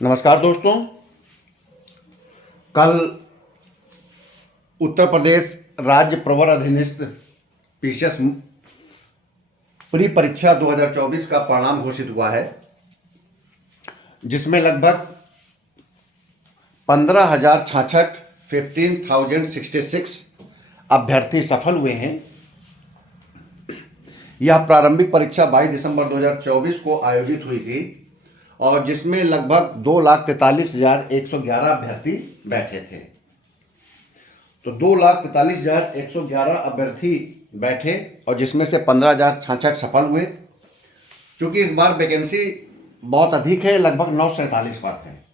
नमस्कार दोस्तों। कल उत्तर प्रदेश राज्य प्रवर अधीनस्थ पीसीएस प्री परीक्षा 2024 का परिणाम घोषित हुआ है, जिसमें लगभग 15,066 अभ्यर्थी सफल हुए हैं। यह प्रारंभिक परीक्षा 22 दिसंबर 2024 को आयोजित हुई थी और जिसमें लगभग 2,43,111 अभ्यर्थी बैठे थे। तो 2,43,111 अभ्यर्थी बैठे और जिसमें से 15,066 सफल हुए। चूँकि इस बार वैकेंसी बहुत अधिक है, लगभग 947 पद हैं,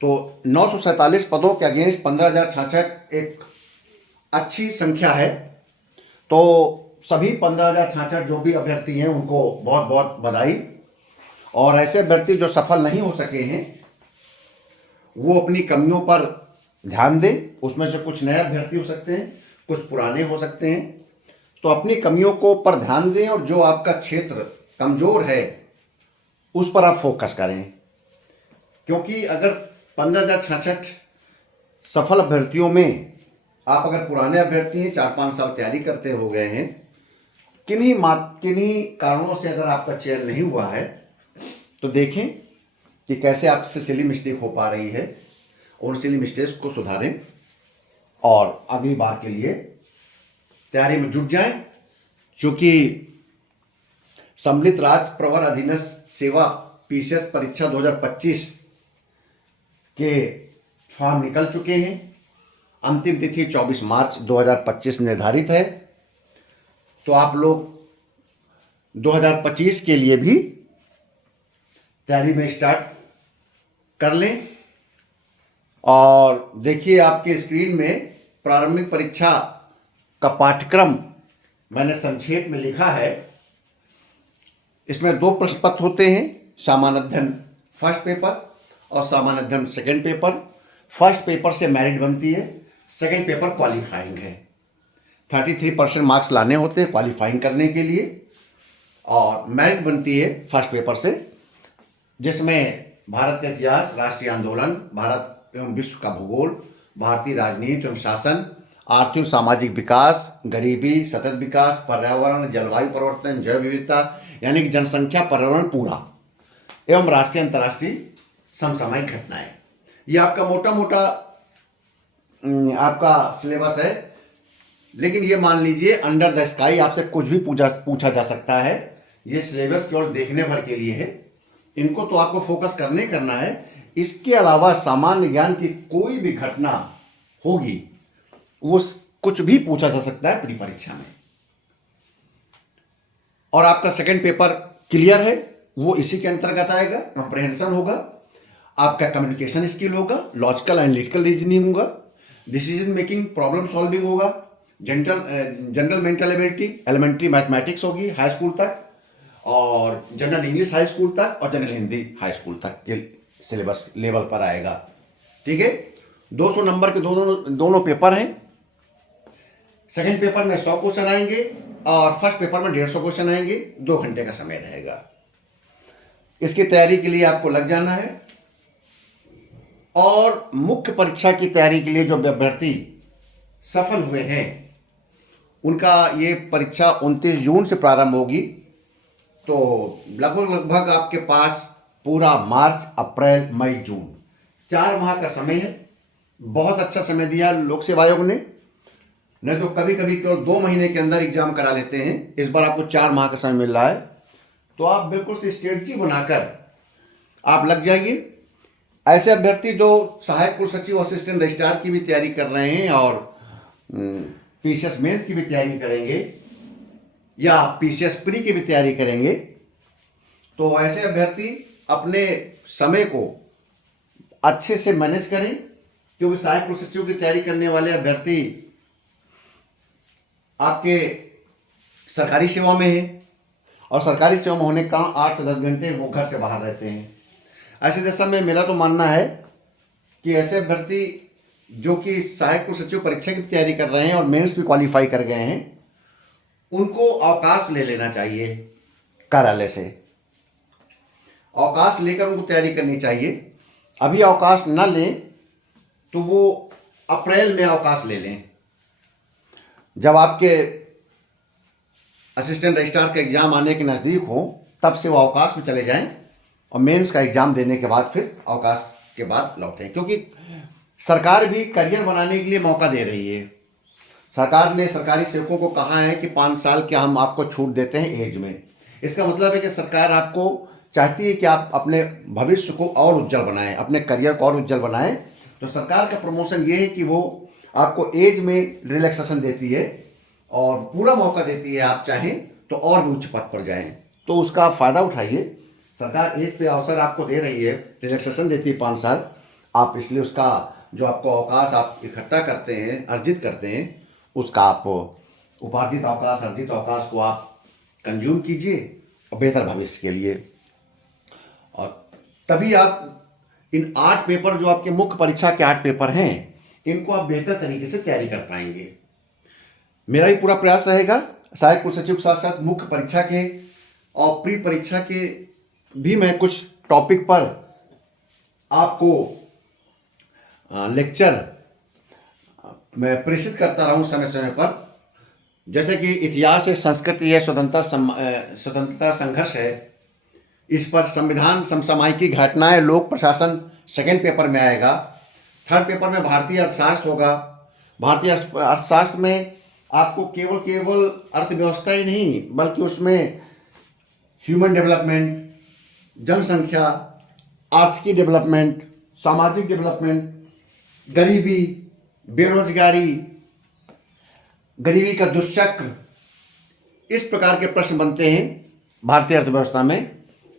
तो 947 पदों के अगेंस्ट 15,066 एक अच्छी संख्या है। तो सभी 15,066 जो भी अभ्यर्थी हैं उनको बहुत बहुत बधाई। और ऐसे अभ्यर्थी जो सफल नहीं हो सके हैं वो अपनी कमियों पर ध्यान दें। उसमें से कुछ नए अभ्यर्थी हो सकते हैं, कुछ पुराने हो सकते हैं। तो अपनी कमियों को पर ध्यान दें और जो आपका क्षेत्र कमज़ोर है उस पर आप फोकस करें, क्योंकि अगर 15,066 सफल अभ्यर्थियों में आप अगर पुराने अभ्यर्थी हैं, 4-5 साल तैयारी करते हो गए हैं, किन्हीं कारणों से अगर आपका चयन नहीं हुआ है तो देखें कि कैसे आपसे सिली मिस्टेक हो पा रही है और सिली मिस्टेक्स को सुधारें और अगली बार के लिए तैयारी में जुट जाएं। क्योंकि सम्मिलित राज्य प्रवर अधीनस्थ सेवा पीसीएस परीक्षा 2025 के फॉर्म निकल चुके हैं। अंतिम तिथि 24 मार्च 2025 निर्धारित है। तो आप लोग 2025 के लिए भी तैयारी में स्टार्ट कर लें। और देखिए आपके स्क्रीन में प्रारंभिक परीक्षा का पाठ्यक्रम मैंने संक्षेप में लिखा है। इसमें 2 प्रश्न पत्र होते हैं, सामान्य अध्ययन फर्स्ट पेपर और सामान्य अध्ययन सेकंड पेपर। फर्स्ट पेपर से मेरिट बनती है, सेकंड पेपर क्वालिफाइंग है। 33% मार्क्स लाने होते हैं क्वालिफाइंग करने के लिए और मेरिट बनती है फर्स्ट पेपर से, जिसमें भारत का इतिहास, राष्ट्रीय आंदोलन, भारत एवं विश्व का भूगोल, भारतीय राजनीति एवं शासन, आर्थिक सामाजिक विकास, गरीबी, सतत विकास, पर्यावरण, जलवायु परिवर्तन, जैव विविधता यानी कि जनसंख्या, पर्यावरण पूरा एवं राष्ट्रीय अंतर्राष्ट्रीय समसामयिक घटनाएं। ये आपका मोटा मोटा आपका सिलेबस है। लेकिन ये मान लीजिए अंडर द स्काई आपसे कुछ भी पूछा जा सकता है। ये सिलेबस केवल देखने भर के लिए है, इनको तो आपको फोकस करना है। इसके अलावा सामान्य ज्ञान की कोई भी घटना होगी वो कुछ भी पूछा जा सकता है प्री परीक्षा में। और आपका सेकंड पेपर क्लियर है, वो इसी के अंतर्गत आएगा। कंप्रहेंशन होगा, आपका कम्युनिकेशन स्किल होगा, लॉजिकल एनालिटिकल रीजनिंग होगा, डिसीजन मेकिंग, प्रॉब्लम सॉल्विंग होगा, general mental ability, elementary mathematics होगी हाई स्कूल तक, और जनरल इंग्लिश हाई स्कूल तक और जनरल हिंदी हाई स्कूल तक के सिलेबस लेवल पर आएगा। ठीक है, 200 नंबर के दोनों पेपर हैं। सेकंड पेपर में 100 क्वेश्चन आएंगे और फर्स्ट पेपर में 150 क्वेश्चन आएंगे। 2 घंटे का समय रहेगा। इसकी तैयारी के लिए आपको लग जाना है। और मुख्य परीक्षा की तैयारी के लिए जो अभ्यर्थी सफल हुए हैं उनका ये परीक्षा 29 जून से प्रारंभ होगी। तो लगभग आपके पास पूरा मार्च, अप्रैल, मई, जून 4 माह का समय है। बहुत अच्छा समय दिया लोक सेवा आयोग ने। नहीं तो कभी कभी केवल 2 महीने के अंदर एग्जाम करा लेते हैं, इस बार आपको 4 माह का समय मिल रहा है। तो आप बिल्कुल से स्ट्रेटजी बनाकर आप लग जाइए। ऐसे अभ्यर्थी जो सहायक कुल सचिव, असिस्टेंट रजिस्ट्रार की भी तैयारी कर रहे हैं और पीसीएस मेंस की भी तैयारी करेंगे या पीसीएस प्री की भी तैयारी करेंगे, तो ऐसे अभ्यर्थी अपने समय को अच्छे से मैनेज करें। क्योंकि सहायक कुल सचिव की तैयारी करने वाले अभ्यर्थी आपके सरकारी सेवा में है और सरकारी सेवा में होने का 8 से 10 घंटे वो घर से बाहर रहते हैं। ऐसे दशा में मेरा तो मानना है कि ऐसे अभ्यर्थी जो कि सहायक कुल सचिव परीक्षा की तैयारी कर रहे हैं और मेंस भी क्वालिफाई कर गए हैं, उनको अवकाश ले लेना चाहिए कार्यालय से। अवकाश लेकर उनको तैयारी करनी चाहिए। अभी अवकाश न लें तो वो अप्रैल में अवकाश ले लें, जब आपके असिस्टेंट रजिस्ट्रार का एग्ज़ाम आने के नज़दीक हो तब से वो अवकाश में चले जाएं और मेंस का एग्ज़ाम देने के बाद फिर अवकाश के बाद लौटें। क्योंकि सरकार भी करियर बनाने के लिए मौका दे रही है। सरकार ने सरकारी सेवकों को कहा है कि 5 साल के हम आपको छूट देते हैं एज में। इसका मतलब है कि सरकार आपको चाहती है कि आप अपने भविष्य को और उज्जवल बनाएं, अपने करियर को और उज्जवल बनाएं। तो सरकार का प्रमोशन ये है कि वो आपको एज में रिलैक्सेशन देती है और पूरा मौका देती है, आप चाहें तो और भी उच्च पद पर जाएं। तो उसका फ़ायदा उठाइए। सरकार एज पे अवसर आपको दे रही है, रिलैक्सेशन देती है 5 साल। आप इसलिए उसका जो आपको अवकाश आप इकट्ठा करते हैं, अर्जित करते हैं, उसका आप उपार्जित अवकाश, अर्जित अवकाश को आप कंज्यूम कीजिए और बेहतर भविष्य के लिए। और तभी आप इन 8 पेपर जो आपके मुख्य परीक्षा के 8 पेपर हैं, इनको आप बेहतर तरीके से तैयारी कर पाएंगे। मेरा भी पूरा प्रयास रहेगा सहायक कुल सचिव के साथ साथ मुख्य परीक्षा के और प्री परीक्षा के भी मैं कुछ टॉपिक पर आपको लेक्चर मैं प्रेषित करता रहूं समय समय पर। जैसे कि इतिहास है, संस्कृति है, स्वतंत्रता संघर्ष है, इस पर संविधान समसामयिकी घटनाएं, लोक प्रशासन सेकेंड पेपर में आएगा। थर्ड पेपर में भारतीय अर्थशास्त्र होगा। भारतीय अर्थशास्त्र में आपको केवल अर्थव्यवस्था ही नहीं बल्कि उसमें ह्यूमन डेवलपमेंट, जनसंख्या, आर्थिक डेवलपमेंट, सामाजिक डेवलपमेंट, गरीबी, बेरोजगारी, गरीबी का दुष्चक्र, इस प्रकार के प्रश्न बनते हैं भारतीय अर्थव्यवस्था में।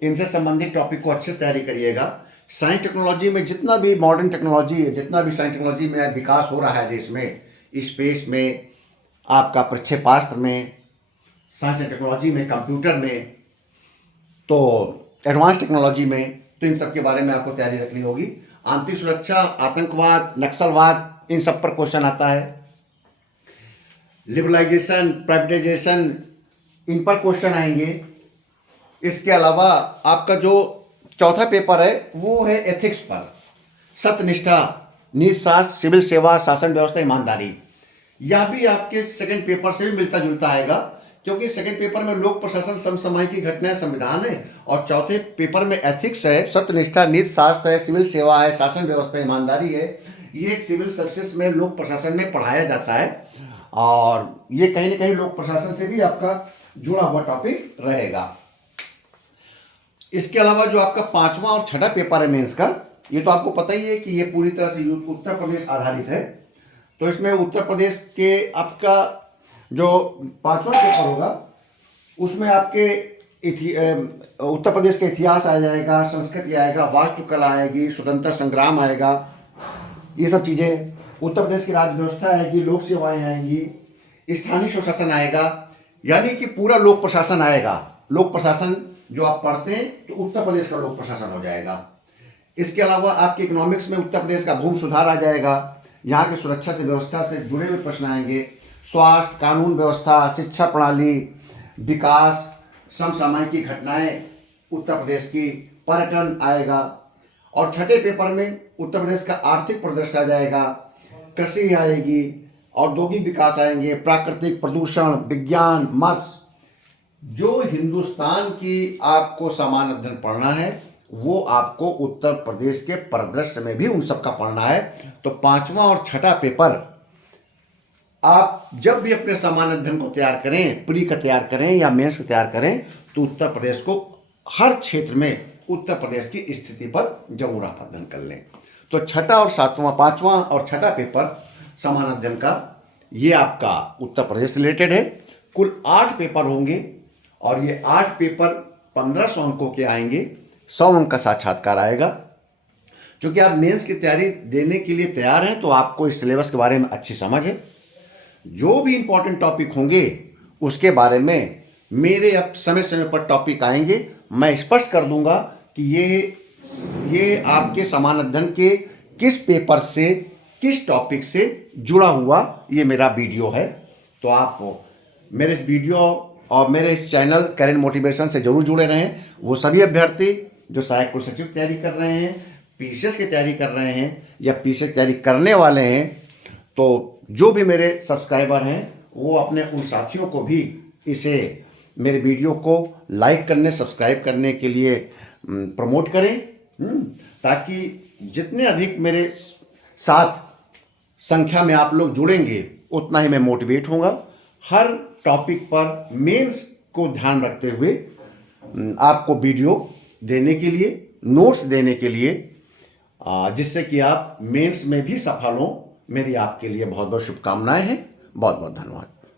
इनसे संबंधित टॉपिक को अच्छे से तैयारी करिएगा। साइंस टेक्नोलॉजी में जितना भी मॉडर्न टेक्नोलॉजी है, जितना भी साइंस टेक्नोलॉजी में विकास हो रहा है देश में, स्पेस में, आपका प्रक्षेपास्त्र में, साइंस एंड टेक्नोलॉजी में, कंप्यूटर में, तो एडवांस टेक्नोलॉजी में, तो इन सब के बारे में आपको तैयारी रखनी होगी। आंतरिक सुरक्षा, आतंकवाद, नक्सलवाद, इन सब पर क्वेश्चन आता है। लिबरलाइजेशन, प्राइवेटाइजेशन, इन पर क्वेश्चन आएंगे। इसके अलावा आपका जो चौथा पेपर है वो है एथिक्स पर, सत्यनिष्ठा, नीतिशास्त्र, सिविल सेवा, शासन व्यवस्था, ईमानदारी। यह भी आपके सेकंड पेपर से भी मिलता जुलता आएगा, क्योंकि सेकंड पेपर में लोक प्रशासन, समसामयिकी घटनाएं, संविधान है, और चौथे पेपर में एथिक्स है, सत्यनिष्ठा, नीतिशास्त्र है, सिविल सेवा है, शासन व्यवस्था, ईमानदारी है। ये एक सिविल सर्विसेज में, लोक प्रशासन में पढ़ाया जाता है और ये कहीं न कहीं लोक प्रशासन से भी आपका जुड़ा हुआ टॉपिक रहेगा। इसके अलावा जो आपका 5वां और 6ठा पेपर है मेंस का, ये तो आपको पता ही है कि ये पूरी तरह से उत्तर प्रदेश आधारित है। तो इसमें उत्तर प्रदेश के आपका जो 5वां पेपर होगा उसमें आपके उत्तर प्रदेश का इतिहास आ जाएगा, संस्कृति आएगा, वास्तुकला आएगी, स्वतंत्रता संग्राम आएगा, ये सब चीज़ें। उत्तर प्रदेश की राज्य व्यवस्था आएगी, लोक सेवाएं आएंगी, स्थानीय स्वशासन आएगा, यानी कि पूरा लोक प्रशासन आएगा। लोक प्रशासन जो आप पढ़ते हैं तो उत्तर प्रदेश का लोक प्रशासन हो जाएगा। इसके अलावा आपके इकोनॉमिक्स में उत्तर प्रदेश का भूमि सुधार आ जाएगा, यहाँ की सुरक्षा से व्यवस्था से जुड़े हुए प्रश्न आएंगे, स्वास्थ्य, कानून व्यवस्था, शिक्षा प्रणाली, विकास, समसामयिकी घटनाएं उत्तर प्रदेश की, पर्यटन आएगा। और छठे पेपर में उत्तर प्रदेश का आर्थिक परिदृश्य आ जाएगा, कृषि आएगी, औद्योगिक विकास आएंगे, प्राकृतिक प्रदूषण, विज्ञान, मत्स्य। जो हिंदुस्तान की आपको सामान्य अध्ययन पढ़ना है वो आपको उत्तर प्रदेश के परिदृश्य में भी उन सब का पढ़ना है। तो 5वां और 6ठा पेपर आप जब भी अपने सामान्य अध्ययन को तैयार करें, प्री का तैयार करें या मेंस का तैयार करें, तो उत्तर प्रदेश को हर क्षेत्र में उत्तर प्रदेश की स्थिति पर जरूर आप अध्ययन कर लें। तो 6ठा और 7वां, 5वां और 6ठा पेपर सामान्य अध्ययन का ये आपका उत्तर प्रदेश रिलेटेड है। कुल 8 पेपर होंगे और ये 8 पेपर 1500 अंकों के आएंगे, 100 अंक का साक्षात्कार आएगा। क्योंकि आप मेंस की तैयारी देने के लिए तैयार हैं तो आपको इस सिलेबस के बारे में अच्छी समझ है। जो भी इम्पोर्टेंट टॉपिक होंगे उसके बारे में मेरे अब समय समय पर टॉपिक आएंगे, मैं स्पष्ट कर दूंगा कि ये आपके सामान्य अध्ययन के किस पेपर से, किस टॉपिक से जुड़ा हुआ ये मेरा वीडियो है। तो आप मेरे इस वीडियो और मेरे इस चैनल करेंट मोटिवेशन से जरूर जुड़े रहें। वो सभी अभ्यर्थी जो सहायक कुल सचिव तैयारी कर रहे हैं, पीसीएस की तैयारी कर रहे हैं या पीसीएस तैयारी करने वाले हैं, तो जो भी मेरे सब्सक्राइबर हैं वो अपने उन साथियों को भी इसे मेरे वीडियो को लाइक करने, सब्सक्राइब करने के लिए प्रमोट करें, ताकि जितने अधिक मेरे साथ संख्या में आप लोग जुड़ेंगे उतना ही मैं मोटिवेट होऊंगा हर टॉपिक पर मेंस को ध्यान रखते हुए आपको वीडियो देने के लिए, नोट्स देने के लिए, जिससे कि आप मेंस में भी सफल हो। मेरी आपके लिए बहुत बहुत शुभकामनाएं हैं। बहुत बहुत धन्यवाद।